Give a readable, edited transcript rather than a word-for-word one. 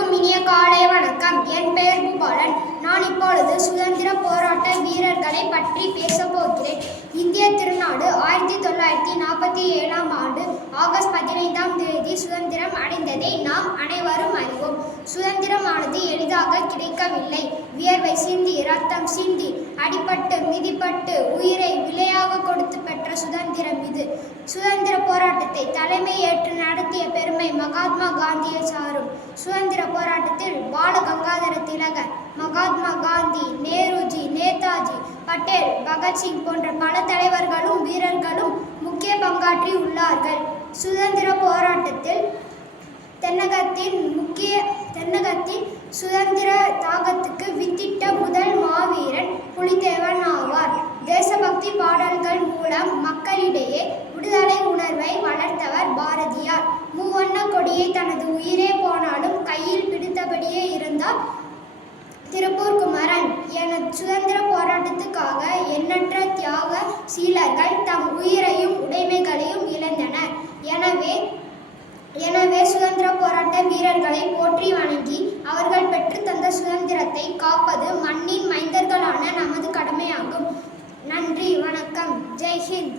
அனைவருக்கும் இனிய காலை வணக்கம். என் பெயர் பூபாலன். நான் இப்பொழுது சுதந்திர போராட்ட வீரர்களை பற்றி பேசப் போகிறேன். இந்திய திருநாடு 1947ஆம் ஆண்டு ஆகஸ்ட் 15ஆம் தேதி சுதந்திரம் அடைந்ததை நாம் அனைவரும் அறிவோம். சுதந்திரமானது எளிதாக கிடைக்கவில்லை. வியர்வை சிந்தி, ரத்தம் சிந்தி, அடிபட்டு மிதிப்பட்டு உயிரை விலையாக கொடுத்து பெற்ற சுதந்திரம் இது. சுதந்திர போராட்டத்தை தலைமை ஏற்று நடத்திய பெருமை மகாத்மா காந்தியை சாரும். சுதந்திர போராட்டத்தில் பால கங்காதர திலகர், மகாத்மா காந்தி, நேருஜி, நேதாஜி, பட்டேல், பகத்சிங் போன்ற பல தலைவர்களும் வீரர்களும் முக்கிய பங்காற்றி உள்ளார்கள். சுதந்திர போராட்டத்தில் தென்னகத்தின் சுதந்திர தாகத்துக்கு வித்திட்ட முதல் மாவீரன் புலித்தேவன் ஆவார். தேசபக்தி பாடல்கள் மூலம் மக்களிடையே விடுதலை உணர்வை வளர்த்தவர் பாரதியார். மூவண்ண கொடியை தனது உயிரே போனாலும் கையில் பிடித்தபடியே இருந்தார் திருப்பூர் குமரன். என சுதந்திர போராட்டத்துக்காக எண்ணற்ற தியாக சீலர்கள் தம் உயிரையும் உடைமைகளையும் இழந்தனர். எனவே சுதந்திர போராட்ட வீரர்களை போற்றி வணங்கி அவர்கள் பெற்றுத்தந்த சுதந்திரத்தை காப்பது மண்ணின் மைந்தர்களான நமது கடமையாகும். நன்றி, வணக்கம். ஜெய் ஹிந்த்.